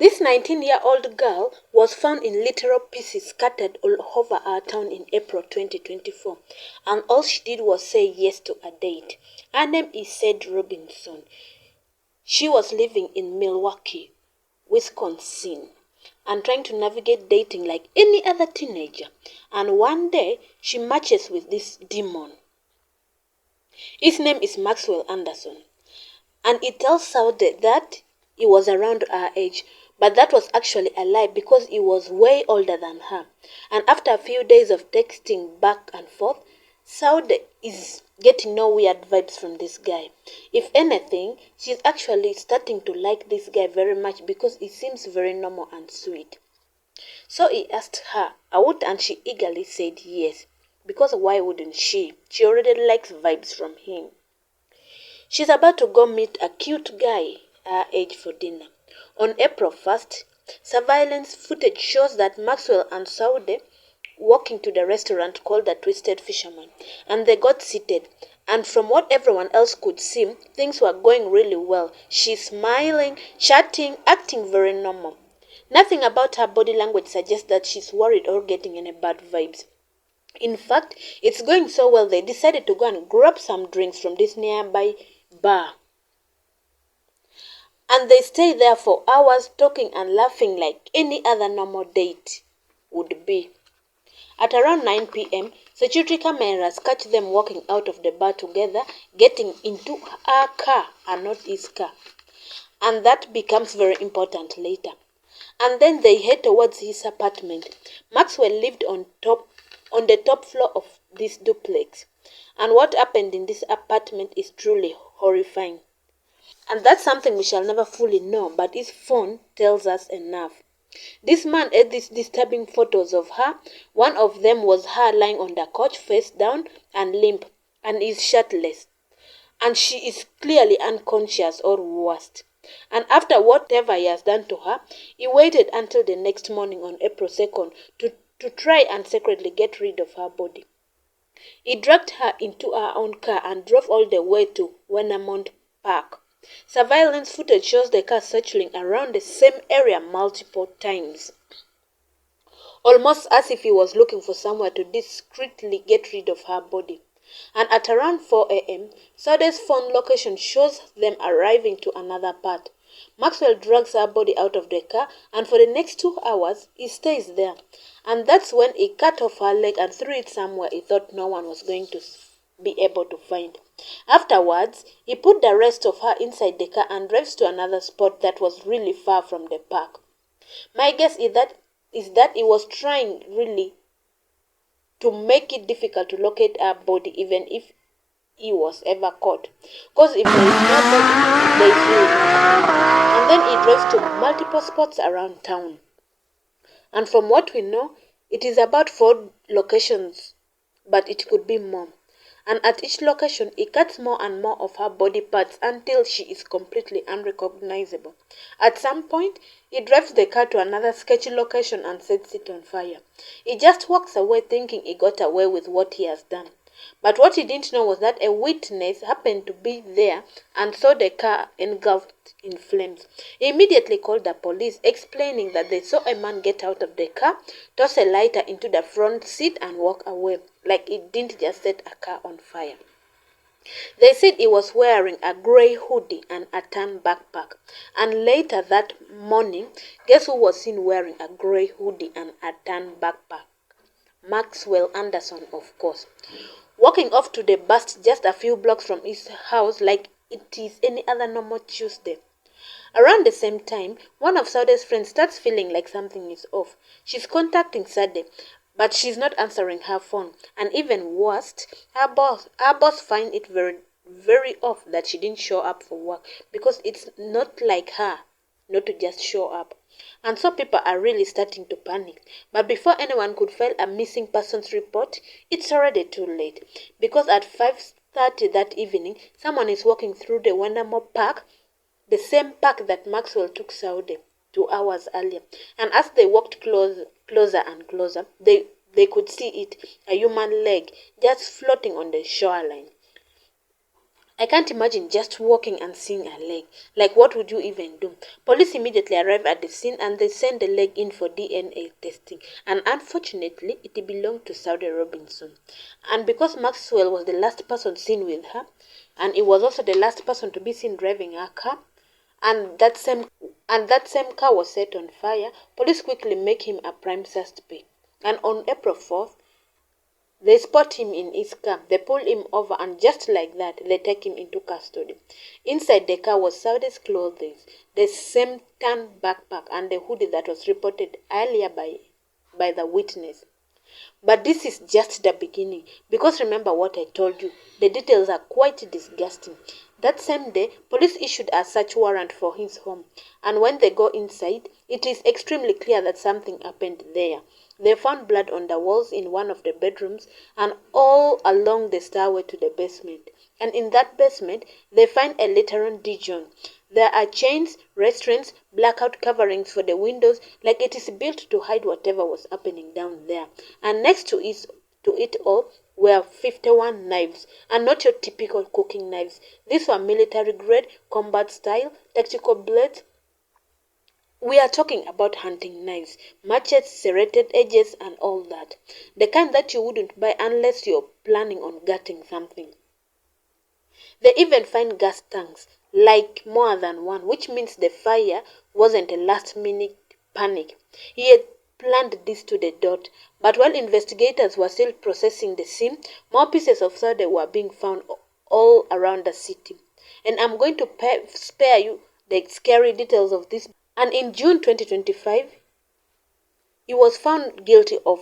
This 19-year-old girl was found in literal pieces scattered all over our town in April 2024, and all she did was say yes to a date. Her name is Sade Robinson. She was living in Milwaukee, Wisconsin, and trying to navigate dating like any other teenager. And one day, she matches with this demon. His name is Maxwell Anderson, and it tells Sade that he was around her age, but that was actually a lie because he was way older than her. And after a few days of texting back and forth, Sade is getting no weird vibes from this guy. If anything, she's actually starting to like this guy very much because he seems very normal and sweet. So he asked her out and she eagerly said yes, because why wouldn't she? She already likes vibes from him. She's about to go meet a cute guy her age for dinner. On April 1st, surveillance footage shows that Maxwell and Sade walking to the restaurant called the Twisted Fisherman, and they got seated. And from what everyone else could see, things were going really well. She's smiling, chatting, acting very normal. Nothing about her body language suggests that she's worried or getting any bad vibes. In fact, it's going so well they decided to go and grab some drinks from this nearby bar. And they stay there for hours talking and laughing like any other normal date would be. At around 9 p.m., security cameras catch them walking out of the bar together, getting into her car and not his car. And that becomes very important later. And then they head towards his apartment. Maxwell lived on the top floor of this duplex. And what happened in this apartment is truly horrifying. And that's something we shall never fully know, but his phone tells us enough. This man had these disturbing photos of her. One of them was her lying on the couch face down and limp and is shirtless. And she is clearly unconscious or worse. And after whatever he has done to her, he waited until the next morning on April 2nd to try and secretly get rid of her body. He dragged her into her own car and drove all the way to Wenamont Park. Surveillance footage shows the car circling around the same area multiple times, almost as if he was looking for somewhere to discreetly get rid of her body. And at around 4 a.m., Sade's phone location shows them arriving to another part. Maxwell drags her body out of the car, and for the next 2 hours, he stays there. And that's when he cut off her leg and threw it somewhere he thought no one was going to be able to find. Afterwards, he put the rest of her inside the car and drives to another spot that was really far from the park. My guess is that he was trying really to make it difficult to locate her body even if he was ever caught. Because if there is no body, there is really nothing. And then he drives to multiple spots around town. And from what we know, it is about 4 locations, but it could be more. And at each location, he cuts more and more of her body parts until she is completely unrecognizable. At some point, he drives the car to another sketchy location and sets it on fire. He just walks away thinking he got away with what he has done. But what he didn't know was that a witness happened to be there and saw the car engulfed in flames. He immediately called the police, explaining that they saw a man get out of the car, toss a lighter into the front seat and walk away, like he didn't just set a car on fire. They said he was wearing a grey hoodie and a tan backpack. And later that morning, guess who was seen wearing a grey hoodie and a tan backpack? Maxwell Anderson, of course. Walking off to the bus just a few blocks from his house like it is any other normal Tuesday. Around the same time, one of Sade's friends starts feeling like something is off. She's contacting Sade, but she's not answering her phone. And even worse, her boss finds it very, very off that she didn't show up for work, because it's not like her not to just show up. And so people are really starting to panic. But before anyone could file a missing persons report, it's already too late. Because at 5:30 that evening, someone is walking through the Wenamont Park, the same park that Maxwell took Sade 2 hours earlier. And as they walked closer and closer, they could see it, a human leg, just floating on the shoreline. I can't imagine just walking and seeing a leg. Like, what would you even do? Police immediately arrive at the scene and they send the leg in for DNA testing. And unfortunately, it belonged to Sade Robinson. And because Maxwell was the last person seen with her, and he was also the last person to be seen driving her car, and that same car was set on fire, police quickly make him a prime suspect. And on April 4th, they spot him in his car, they pull him over, and just like that, they take him into custody. Inside the car was Saude's clothes, the same tan backpack, and the hoodie that was reported earlier by the witness. But this is just the beginning, because remember what I told you, the details are quite disgusting. That same day, police issued a search warrant for his home, and when they go inside, it is extremely clear that something happened there. They found blood on the walls in one of the bedrooms and all along the stairway to the basement. And in that basement, they find a literal dungeon. There are chains, restraints, blackout coverings for the windows, like it is built to hide whatever was happening down there. And next to it all were 51 knives, and not your typical cooking knives. These were military grade, combat style, tactical blades. We are talking about hunting knives, machetes, serrated edges, and all that. The kind that you wouldn't buy unless you're planning on gutting something. They even find gas tanks, like more than one, which means the fire wasn't a last-minute panic. He had planned this to the dot, but while investigators were still processing the scene, more pieces of Sade were being found all around the city. And I'm going to spare you the scary details of this. And in June 2025, he was found guilty of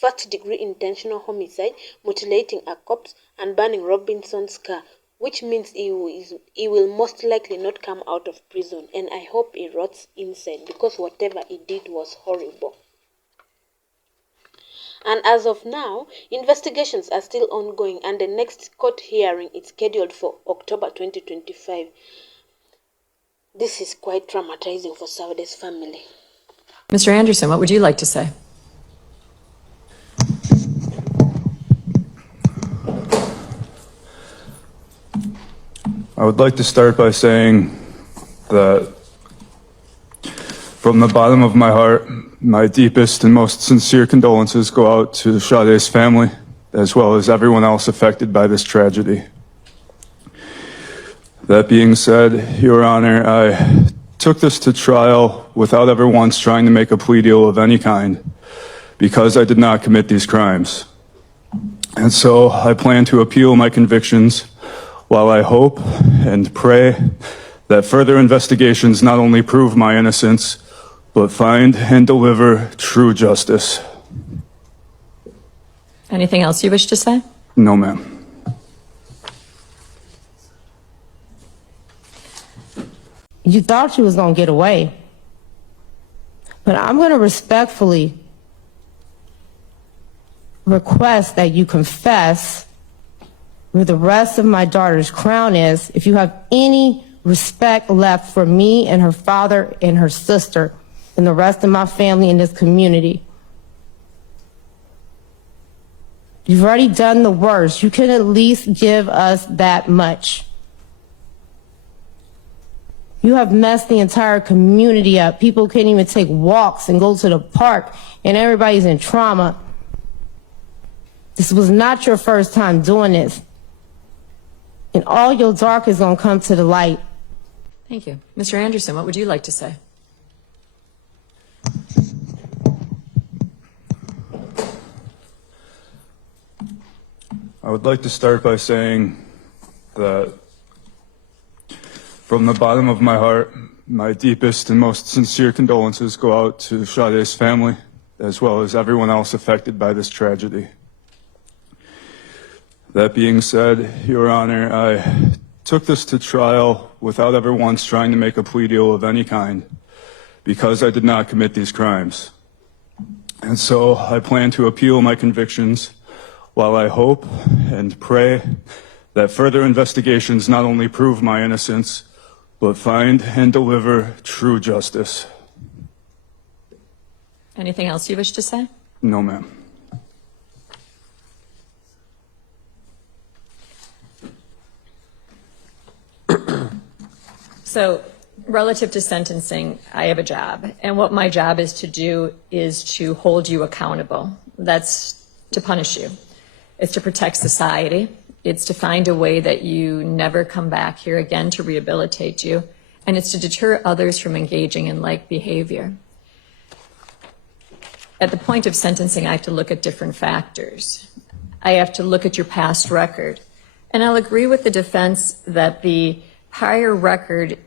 first-degree intentional homicide, mutilating a corpse, and burning Robinson's car, which means he will most likely not come out of prison. And I hope he rots inside, because whatever he did was horrible. And as of now, investigations are still ongoing, and the next court hearing is scheduled for October 2025. This is quite traumatizing for Sade's family. Mr. Anderson, what would you like to say? I would like to start by saying that from the bottom of my heart, my deepest and most sincere condolences go out to Sade's family, as well as everyone else affected by this tragedy. That being said, Your Honor, I took this to trial without ever once trying to make a plea deal of any kind, because I did not commit these crimes. And so I plan to appeal my convictions while I hope and pray that further investigations not only prove my innocence, but find and deliver true justice. Anything else you wish to say? No, ma'am. You thought you was going to get away. But I'm going to respectfully request that you confess where the rest of my daughter's crown is, if you have any respect left for me and her father and her sister and the rest of my family in this community. You've already done the worst. You can at least give us that much. You have messed the entire community up. People can't even take walks and go to the park, and everybody's in trauma. This was not your first time doing this. And all your dark is going to come to the light. Thank you. Mr. Anderson, what would you like to say? I would like to start by saying that from the bottom of my heart, my deepest and most sincere condolences go out to Sade's family, as well as everyone else affected by this tragedy. That being said, Your Honor, I took this to trial without ever once trying to make a plea deal of any kind, because I did not commit these crimes. And so I plan to appeal my convictions while I hope and pray that further investigations not only prove my innocence, but find and deliver true justice. Anything else you wish to say? No, ma'am. So relative to sentencing, I have a job. And what my job is to do is to hold you accountable. That's to punish you. It's to protect society. It's to find a way that you never come back here again, to rehabilitate you. And it's to deter others from engaging in like behavior. At the point of sentencing, I have to look at different factors. I have to look at your past record. And I'll agree with the defense that the prior record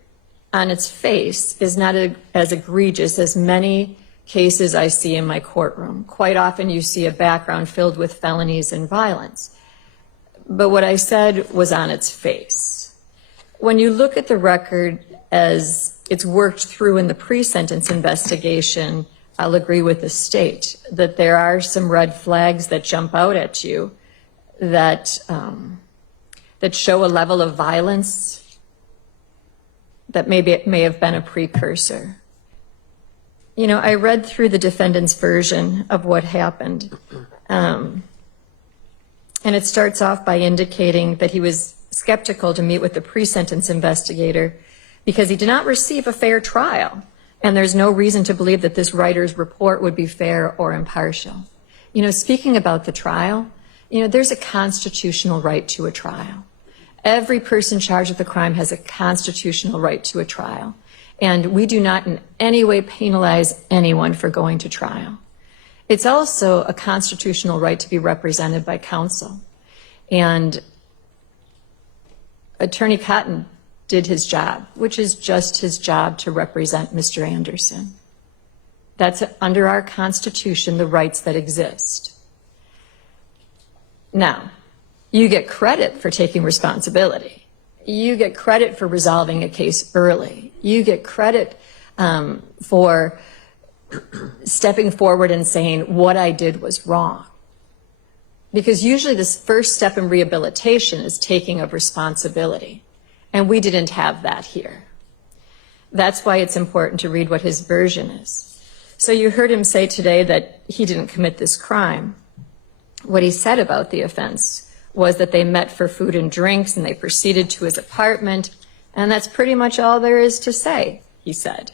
on its face is not as egregious as many cases I see in my courtroom. Quite often you see a background filled with felonies and violence. But what I said was on its face. When you look at the record as it's worked through in the pre-sentence investigation, I'll agree with the state that there are some red flags that jump out at you that show a level of violence that may have been a precursor. You know, I read through the defendant's version of what happened, and it starts off by indicating that he was skeptical to meet with the pre-sentence investigator because he did not receive a fair trial, and there's no reason to believe that this writer's report would be fair or impartial. You know, speaking about the trial, you know, there's a constitutional right to a trial. Every person charged with a crime has a constitutional right to a trial, and we do not in any way penalize anyone for going to trial. It's also a constitutional right to be represented by counsel, and Attorney Cotton did his job, which is just his job to represent Mr. Anderson. That's under our Constitution, the rights that exist. Now, you get credit for taking responsibility. You get credit for resolving a case early. You get credit for stepping forward and saying what I did was wrong. Because usually this first step in rehabilitation is taking of responsibility. And we didn't have that here. That's why it's important to read what his version is. So you heard him say today that he didn't commit this crime. What he said about the offense was that they met for food and drinks and they proceeded to his apartment, and that's pretty much all there is to say, he said.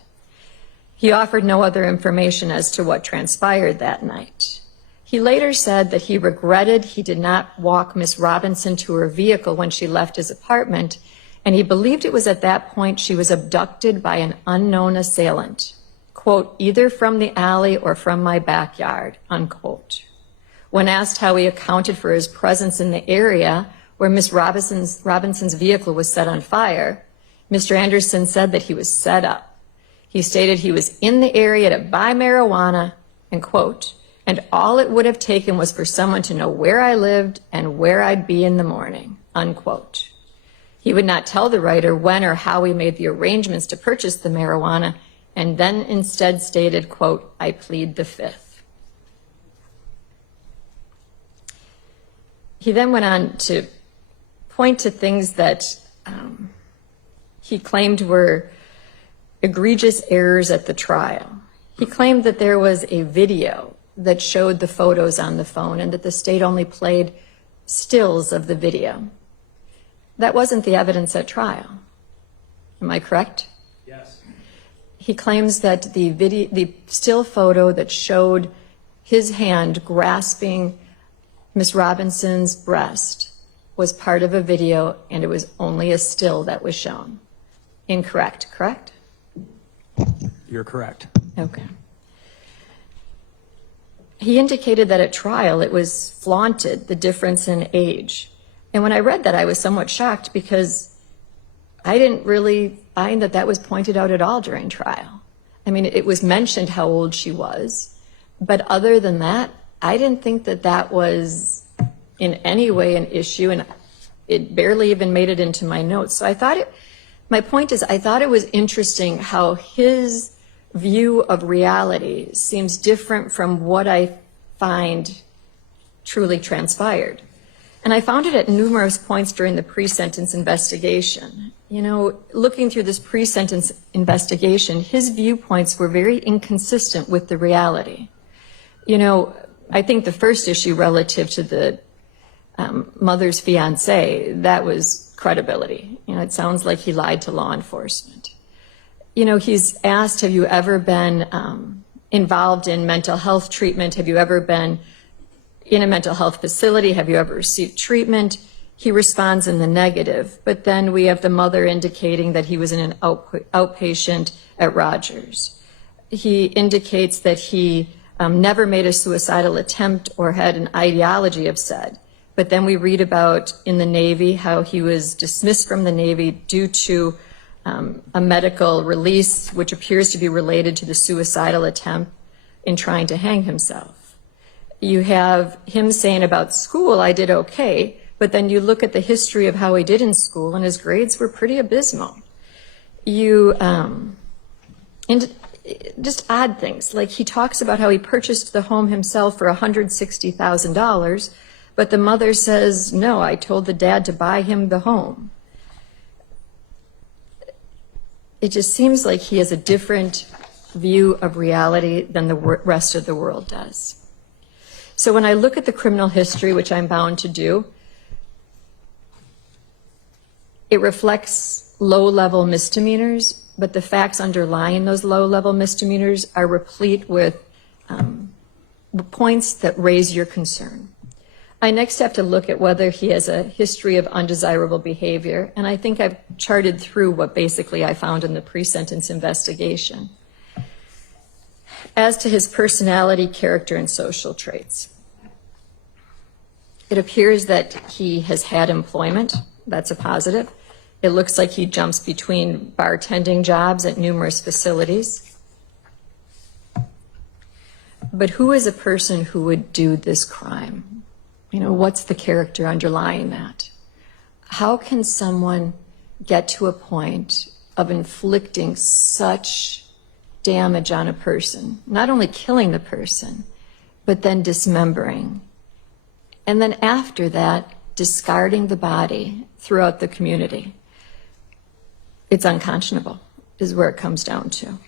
He offered no other information as to what transpired that night. He later said that he regretted he did not walk Miss Robinson to her vehicle when she left his apartment, and he believed it was at that point she was abducted by an unknown assailant, quote, either from the alley or from my backyard, unquote. When asked how he accounted for his presence in the area where Miss Robinson's vehicle was set on fire, Mr. Anderson said that he was set up. He stated he was in the area to buy marijuana, and quote, and all it would have taken was for someone to know where I lived and where I'd be in the morning, unquote. He would not tell the writer when or how he made the arrangements to purchase the marijuana, and then instead stated, quote, I plead the fifth. He then went on to point to things that he claimed were egregious errors at the trial. He claimed that there was a video that showed the photos on the phone and that the state only played stills of the video. That wasn't the evidence at trial. Am I correct? Yes. He claims that the still photo that showed his hand grasping Miss Robinson's breast was part of a video, and it was only a still that was shown. Incorrect, correct? You're correct. Okay. He indicated that at trial it was flaunted, the difference in age. And when I read that, I was somewhat shocked because I didn't really find that that was pointed out at all during trial. I mean, it was mentioned how old she was, but other than that, I didn't think that that was in any way an issue, and it barely even made it into my notes. So my point is, I thought it was interesting how his view of reality seems different from what I find truly transpired. And I found it at numerous points during the pre-sentence investigation. You know, looking through this pre-sentence investigation, his viewpoints were very inconsistent with the reality. You know, I think the first issue relative to the mother's fiance, that was credibility. It sounds like he lied to law enforcement. He's asked, have you ever been involved in mental health treatment? Have you ever been in a mental health facility? Have you ever received treatment? He responds in the negative, but then we have the mother indicating that he was in an outpatient at Rogers. He indicates that he never made a suicidal attempt or had an ideology of SAID. But then we read about in the Navy how he was dismissed from the Navy due to a medical release, which appears to be related to the suicidal attempt in trying to hang himself. You have him saying about school, I did okay, but then you look at the history of how he did in school, and his grades were pretty abysmal. And just odd things, like he talks about how he purchased the home himself for $160,000, but the mother says, no, I told the dad to buy him the home. It just seems like he has a different view of reality than the rest of the world does. So when I look at the criminal history, which I'm bound to do, it reflects low-level misdemeanors, but the facts underlying those low-level misdemeanors are replete with points that raise your concern. I next have to look at whether he has a history of undesirable behavior, and I think I've charted through what basically I found in the pre-sentence investigation. As to his personality, character, and social traits, it appears that he has had employment. That's a positive. It looks like he jumps between bartending jobs at numerous facilities. But who is a person who would do this crime? What's the character underlying that? How can someone get to a point of inflicting such damage on a person, not only killing the person, but then dismembering, and then after that, discarding the body throughout the community? It's unconscionable, is where it comes down to.